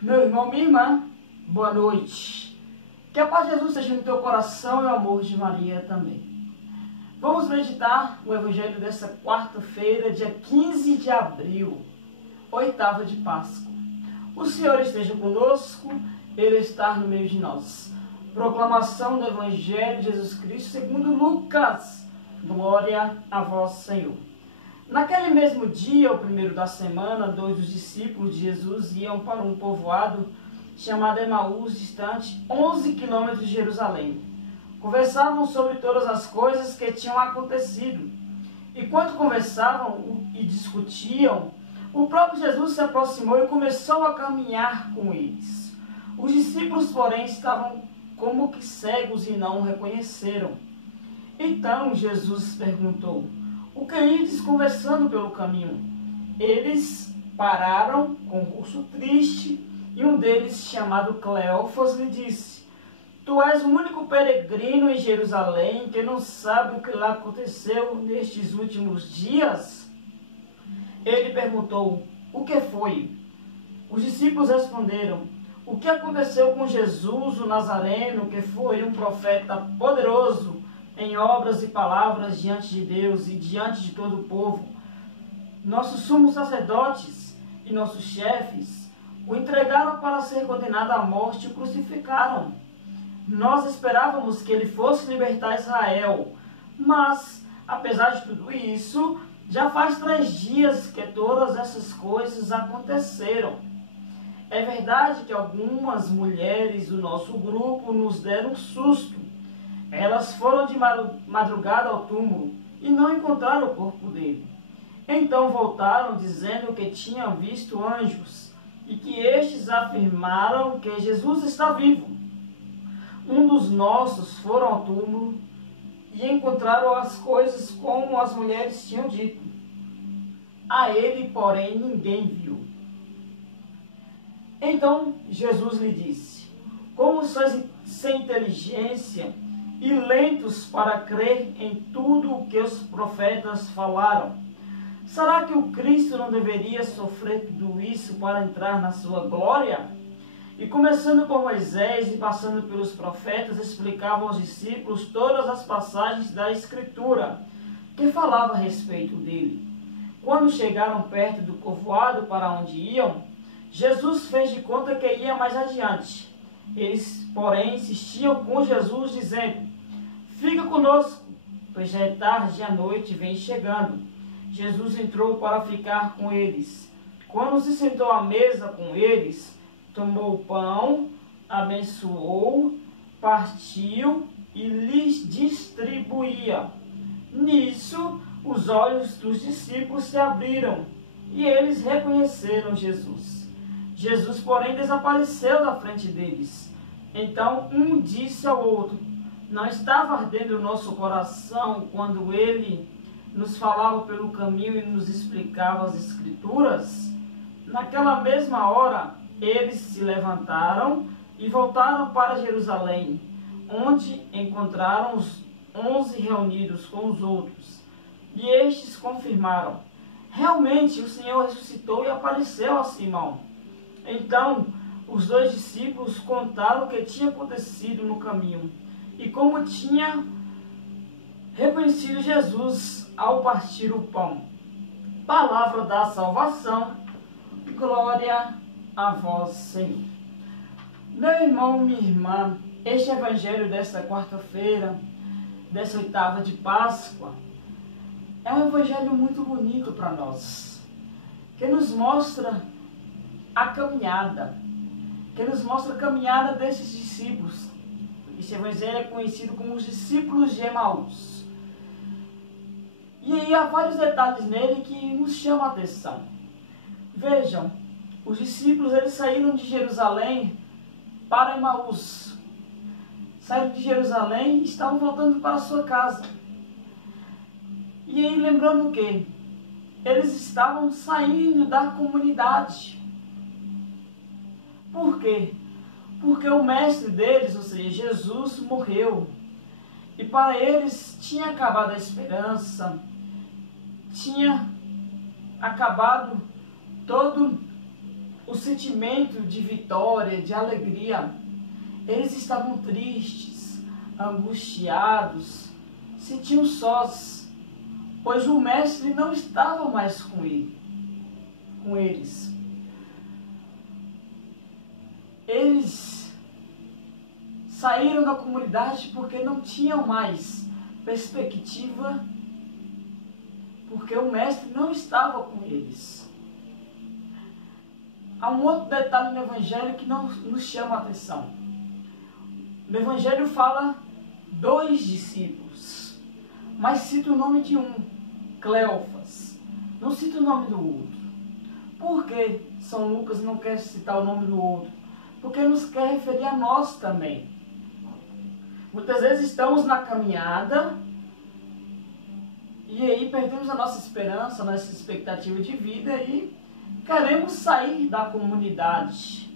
Meu irmão, minha irmã, boa noite. Que a paz de Jesus seja no teu coração e o amor de Maria também. Vamos meditar o Evangelho dessa quarta-feira, dia 15 de abril, oitava de Páscoa. O Senhor esteja conosco, Ele está no meio de nós. Proclamação do Evangelho de Jesus Cristo segundo Lucas. Glória a vós, Senhor. Naquele mesmo dia, o primeiro da semana, 2 dos discípulos de Jesus iam para um povoado chamado Emaús, distante 11 quilômetros de Jerusalém. Conversavam sobre todas as coisas que tinham acontecido. E quando conversavam e discutiam, o próprio Jesus se aproximou e começou a caminhar com eles. Os discípulos, porém, estavam como que cegos e não o reconheceram. Então Jesus perguntou: o que ides conversando pelo caminho? Eles pararam com o rosto triste, e um deles, chamado Cleófas, lhe disse: tu és o único peregrino em Jerusalém que não sabe o que lá aconteceu nestes últimos dias? Ele perguntou: o que foi? Os discípulos responderam: o que aconteceu com Jesus, o Nazareno, que foi um profeta poderoso em obras e palavras diante de Deus e diante de todo o povo. Nossos sumos sacerdotes e nossos chefes o entregaram para ser condenado à morte e o crucificaram. Nós esperávamos que ele fosse libertar Israel, mas, apesar de tudo isso, já faz 3 dias que todas essas coisas aconteceram. É verdade que algumas mulheres do nosso grupo nos deram um susto. Elas foram de madrugada ao túmulo e não encontraram o corpo dele. Então voltaram dizendo que tinham visto anjos e que estes afirmaram que Jesus está vivo. Um dos nossos foram ao túmulo e encontraram as coisas como as mulheres tinham dito. A ele, porém, ninguém viu. Então Jesus lhe disse: como sois sem inteligência e lentos para crer em tudo o que os profetas falaram. Será que o Cristo não deveria sofrer tudo isso para entrar na sua glória? E começando por Moisés e passando pelos profetas, explicava aos discípulos todas as passagens da Escritura que falava a respeito dele. Quando chegaram perto do povoado para onde iam, Jesus fez de conta que ia mais adiante. Eles, porém, insistiam com Jesus, dizendo: fica conosco, pois já é tarde e a noite vem chegando. Jesus entrou para ficar com eles. Quando se sentou à mesa com eles, tomou o pão, abençoou, partiu e lhes distribuía. Nisso, os olhos dos discípulos se abriram e eles reconheceram Jesus. Jesus, porém, desapareceu da frente deles. Então um disse ao outro: não estava ardendo o nosso coração quando ele nos falava pelo caminho e nos explicava as Escrituras? Naquela mesma hora, eles se levantaram e voltaram para Jerusalém, onde encontraram os 11 reunidos com os outros. E estes confirmaram: realmente o Senhor ressuscitou e apareceu a Simão. Então os 2 discípulos contaram o que tinha acontecido no caminho e como tinha reconhecido Jesus ao partir o pão. Palavra da salvação. Glória a vós, Senhor. Meu irmão, minha irmã, este evangelho desta quarta-feira, dessa oitava de Páscoa, é um evangelho muito bonito para nós, que nos mostra a caminhada, a caminhada desses discípulos. Este evangelho é conhecido como os discípulos de Emaús. E aí há vários detalhes nele que nos chamam a atenção. Vejam, os discípulos eles saíram de Jerusalém para Emaús. Saíram de Jerusalém e estavam voltando para a sua casa. E aí lembrando o quê? Eles estavam saindo da comunidade. Por quê? Porque o mestre deles, ou seja, Jesus, morreu. E para eles tinha acabado a esperança, tinha acabado todo o sentimento de vitória, de alegria. Eles estavam tristes, angustiados, sentiam sós, pois o mestre não estava mais com eles. Eles saíram da comunidade porque não tinham mais perspectiva, porque o mestre não estava com eles. Há um outro detalhe no Evangelho que não nos chama a atenção. No Evangelho fala 2 discípulos, mas cita o nome de um, Cleofas. Não cita o nome do outro. Por que São Lucas não quer citar o nome do outro? Porque nos quer referir a nós também. Muitas vezes estamos na caminhada e aí perdemos a nossa esperança, a nossa expectativa de vida e queremos sair da comunidade.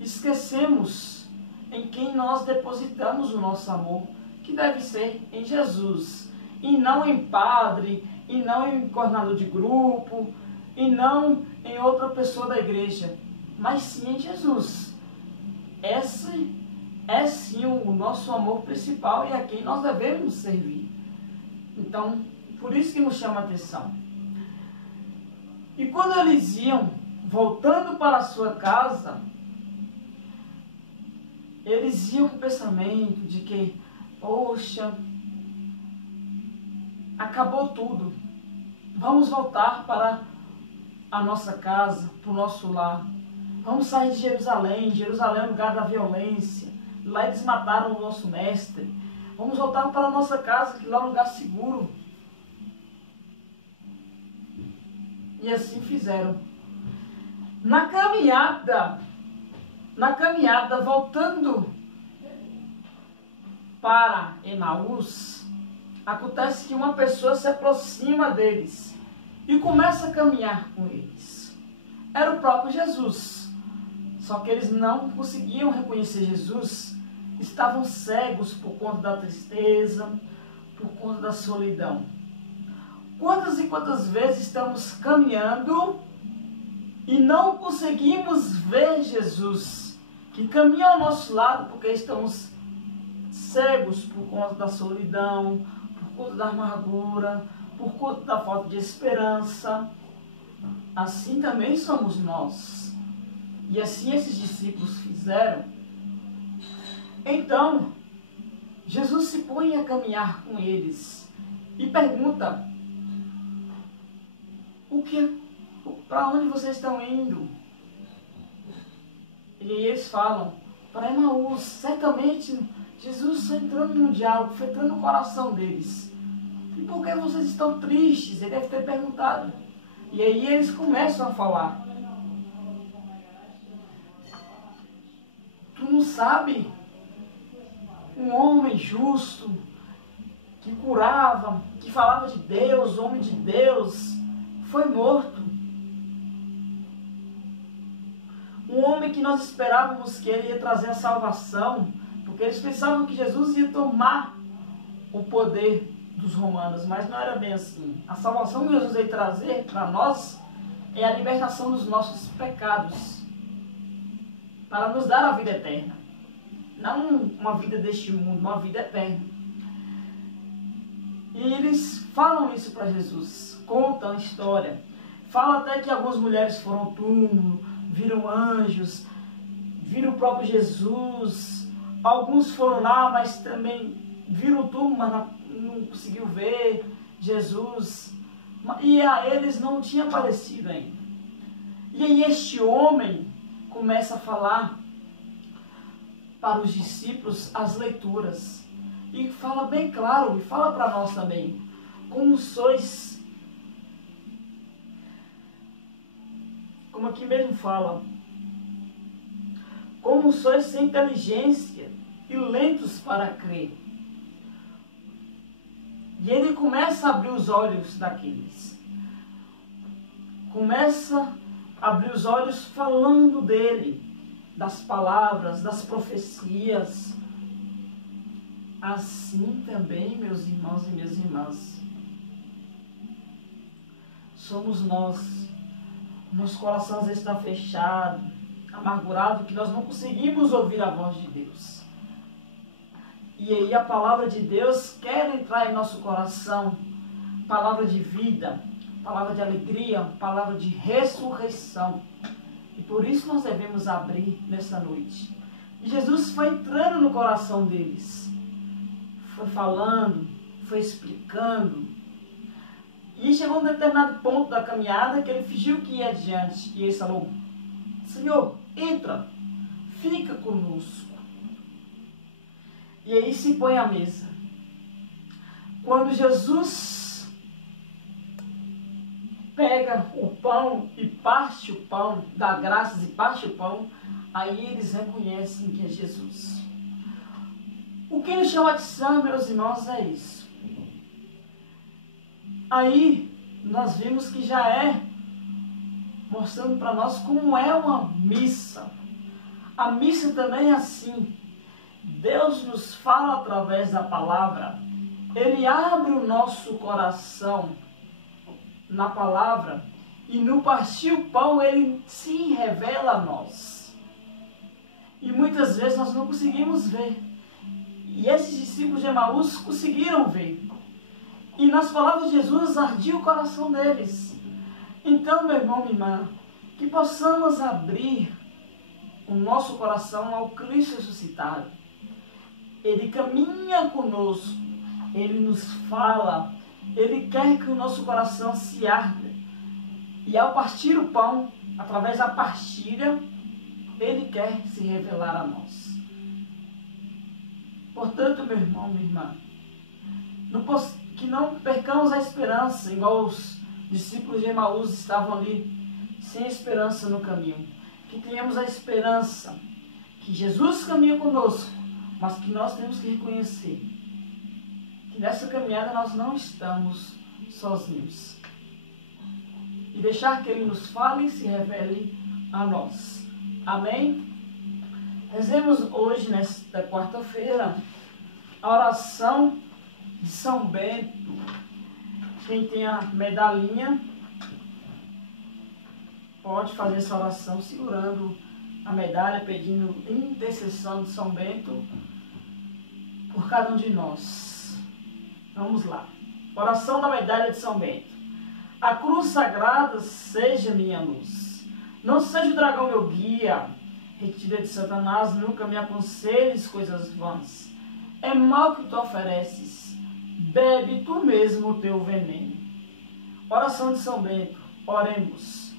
Esquecemos em quem nós depositamos o nosso amor, que deve ser em Jesus, e não em padre, e não em coordenador de grupo, e não em outra pessoa da igreja, mas sim em Jesus. Esse é sim o nosso amor principal e a quem nós devemos servir. Então, por isso que nos chama a atenção. E quando eles iam voltando para a sua casa, eles iam com o pensamento de que, poxa, acabou tudo. Vamos voltar para a nossa casa, para o nosso lar. Vamos sair de Jerusalém. Jerusalém é o lugar da violência. Lá eles mataram o nosso mestre. Vamos voltar para a nossa casa, que lá é um lugar seguro. E assim fizeram. Na caminhada, voltando para Emaús, acontece que uma pessoa se aproxima deles e começa a caminhar com eles. Era o próprio Jesus. Só que eles não conseguiam reconhecer Jesus, estavam cegos por conta da tristeza, por conta da solidão. Quantas e quantas vezes estamos caminhando e não conseguimos ver Jesus, que caminha ao nosso lado porque estamos cegos por conta da solidão, por conta da amargura, por conta da falta de esperança. Assim também somos nós. E assim esses discípulos fizeram. Então, Jesus se põe a caminhar com eles e pergunta: para onde vocês estão indo? E aí eles falam: para Emaús. Certamente Jesus foi entrando no diálogo, foi entrando no coração deles. E por que vocês estão tristes? Ele deve ter perguntado. E aí eles começam a falar: tu não sabe? Um homem justo, que curava, que falava de Deus, homem de Deus, foi morto. Um homem que nós esperávamos que ele ia trazer a salvação, porque eles pensavam que Jesus ia tomar o poder dos romanos, mas não era bem assim. A salvação que Jesus veio trazer para nós é a libertação dos nossos pecados, para nos dar a vida eterna. Não uma vida deste mundo, uma vida eterna. E eles falam isso para Jesus, contam a história. Fala até que algumas mulheres foram ao túmulo, viram anjos, viram o próprio Jesus. Alguns foram lá, mas também viram o túmulo, mas não conseguiu ver Jesus. E a eles não tinha aparecido ainda. E aí este homem começa a falar para os discípulos as leituras. E fala bem claro, e fala para nós também: como sois, como aqui mesmo fala, como sois sem inteligência e lentos para crer. E ele começa a abrir os olhos daqueles. Começa a abrir os olhos falando dele, das palavras, das profecias. Assim também, meus irmãos e minhas irmãs, somos nós. Nosso coração às vezes está fechado, amargurado, que nós não conseguimos ouvir a voz de Deus. E aí a palavra de Deus quer entrar em nosso coração, palavra de vida, palavra de alegria, palavra de ressurreição. E por isso nós devemos abrir nessa noite. E Jesus foi entrando no coração deles, foi falando, foi explicando. E chegou a um determinado ponto da caminhada que ele fingiu que ia adiante. E ele falou: Senhor, entra, fica conosco. E aí se põe à mesa. Quando Jesus pega o pão e parte o pão, dá graças e parte o pão, aí eles reconhecem que é Jesus. O que nos chama a atenção, meus irmãos, é isso. Aí nós vimos que já é mostrando para nós como é uma missa. A missa também é assim. Deus nos fala através da palavra. Ele abre o nosso coração na palavra e no partir o pão ele se revela a nós. E muitas vezes nós não conseguimos ver. E esses discípulos de Emaús conseguiram ver. E nas palavras de Jesus ardia o coração deles. Então, meu irmão, minha irmã, que possamos abrir o nosso coração ao Cristo ressuscitado. Ele caminha conosco, Ele nos fala, Ele quer que o nosso coração se arde. E ao partir o pão, através da partilha, Ele quer se revelar a nós. Portanto, meu irmão, minha irmã, que não percamos a esperança, igual os discípulos de Emaús estavam ali, sem esperança no caminho. Que tenhamos a esperança que Jesus caminha conosco, mas que nós temos que reconhecer que nessa caminhada nós não estamos sozinhos. E deixar que Ele nos fale e se revele a nós. Amém? Rezemos hoje, nesta quarta-feira, a oração de São Bento. Quem tem a medalhinha pode fazer essa oração segurando a medalha, pedindo intercessão de São Bento por cada um de nós. Vamos lá. Oração da medalha de São Bento. A cruz sagrada seja minha luz. Não seja o dragão meu guia. Retira de Satanás, nunca me aconselhes coisas vãs. É mal que tu ofereces. Bebe tu mesmo o teu veneno. Oração de São Bento. Oremos.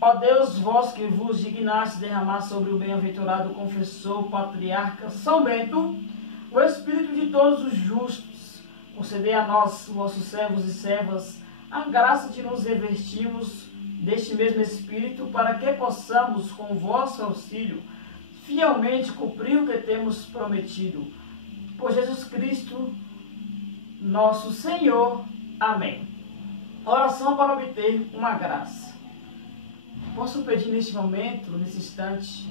Ó Deus, vós que vos dignaste derramar sobre o bem-aventurado confessor, patriarca São Bento, o espírito de todos os justos, concedei a nós, vossos servos e servas, a graça de nos revestirmos deste mesmo espírito, para que possamos, com o vosso auxílio, fielmente cumprir o que temos prometido. Por Jesus Cristo, nosso Senhor. Amém. Oração para obter uma graça. Posso pedir neste momento, nesse instante,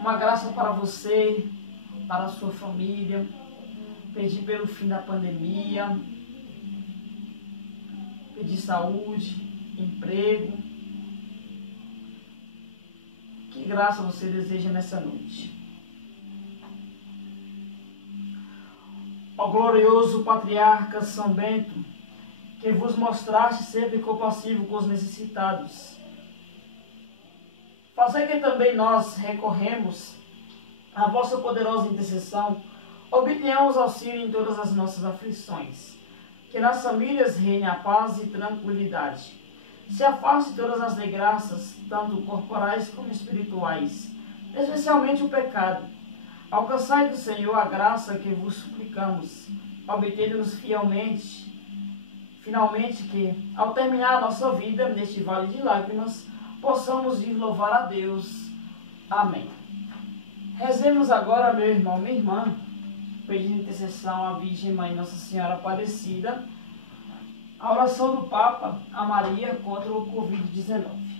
uma graça para você, para a sua família, pedir pelo fim da pandemia, pedir saúde, emprego. Que graça você deseja nessa noite? Ó glorioso patriarca São Bento, que vos mostraste sempre compassivo com os necessitados, fazei que também nós recorremos à vossa poderosa intercessão, obtenhamos auxílio em todas as nossas aflições, que nas famílias reine a paz e tranquilidade, se afaste todas as desgraças, tanto corporais como espirituais, especialmente o pecado. Alcançai do Senhor a graça que vos suplicamos, obtendo-nos finalmente que, ao terminar a nossa vida neste vale de lágrimas, possamos ir louvar a Deus. Amém. Rezemos agora, meu irmão, minha irmã, pedindo intercessão à Virgem Mãe Nossa Senhora Aparecida, a oração do Papa a Maria contra o Covid-19.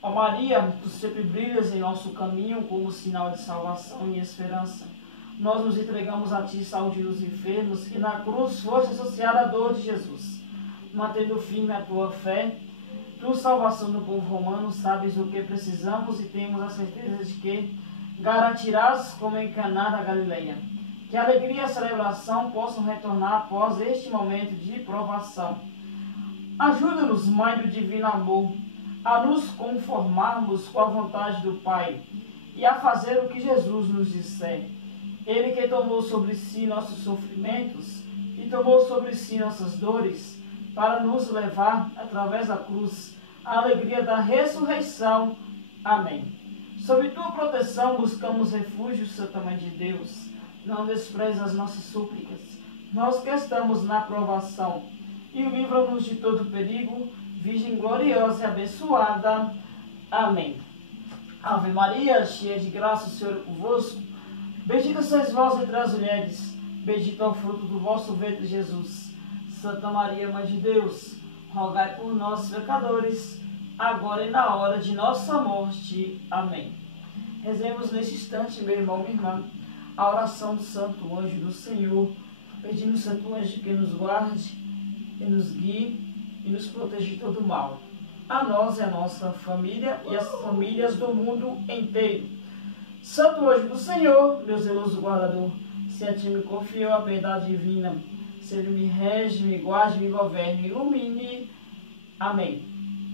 Ó Maria, tu sempre brilhas em nosso caminho como sinal de salvação e esperança. Nós nos entregamos a ti, saúde dos enfermos, que na cruz foste associada à dor de Jesus. Mantendo firme a tua fé, Tu, salvação do povo romano, sabes o que precisamos e temos a certeza de que garantirás como em Caná da Galileia. Que a alegria e a celebração possam retornar após este momento de provação. Ajuda-nos, Mãe do Divino Amor, a nos conformarmos com a vontade do Pai e a fazer o que Jesus nos disser. Ele que tomou sobre si nossos sofrimentos e tomou sobre si nossas dores, para nos levar, através da cruz, à alegria da ressurreição. Amém. Sob tua proteção buscamos refúgio, Santa Mãe de Deus. Não despreze as nossas súplicas, nós que estamos na provação, e livra-nos de todo perigo, Virgem gloriosa e abençoada. Amém. Ave Maria, cheia de graça, o Senhor é convosco. Bendita sois vós entre as mulheres, bendito é o fruto do vosso ventre, Jesus. Santa Maria, Mãe de Deus, rogai por nós, pecadores, agora e na hora de nossa morte. Amém. Rezemos neste instante, meu irmão, minha irmã, a oração do Santo Anjo do Senhor, pedindo ao Santo Anjo que nos guarde, que nos guie e nos proteja de todo mal. A nós e a nossa família e as famílias do mundo inteiro. Santo Anjo do Senhor, meu zeloso guardador, se a ti me confiou a piedade divina, se ele me rege, me guarde, me governe, me ilumine. Amém.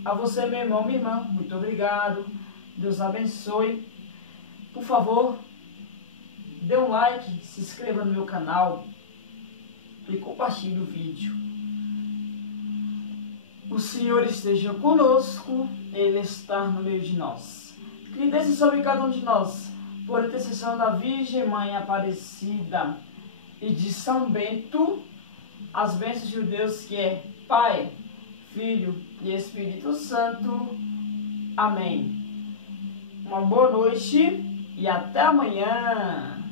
A você, meu irmão, minha irmã, muito obrigado. Deus abençoe. Por favor, dê um like, se inscreva no meu canal e compartilhe o vídeo. O Senhor esteja conosco, Ele está no meio de nós. Que desça sobre cada um de nós, por intercessão da Virgem Mãe Aparecida e de São Bento, as bênçãos de Deus que é Pai, Filho e Espírito Santo. Amém. Uma boa noite e até amanhã.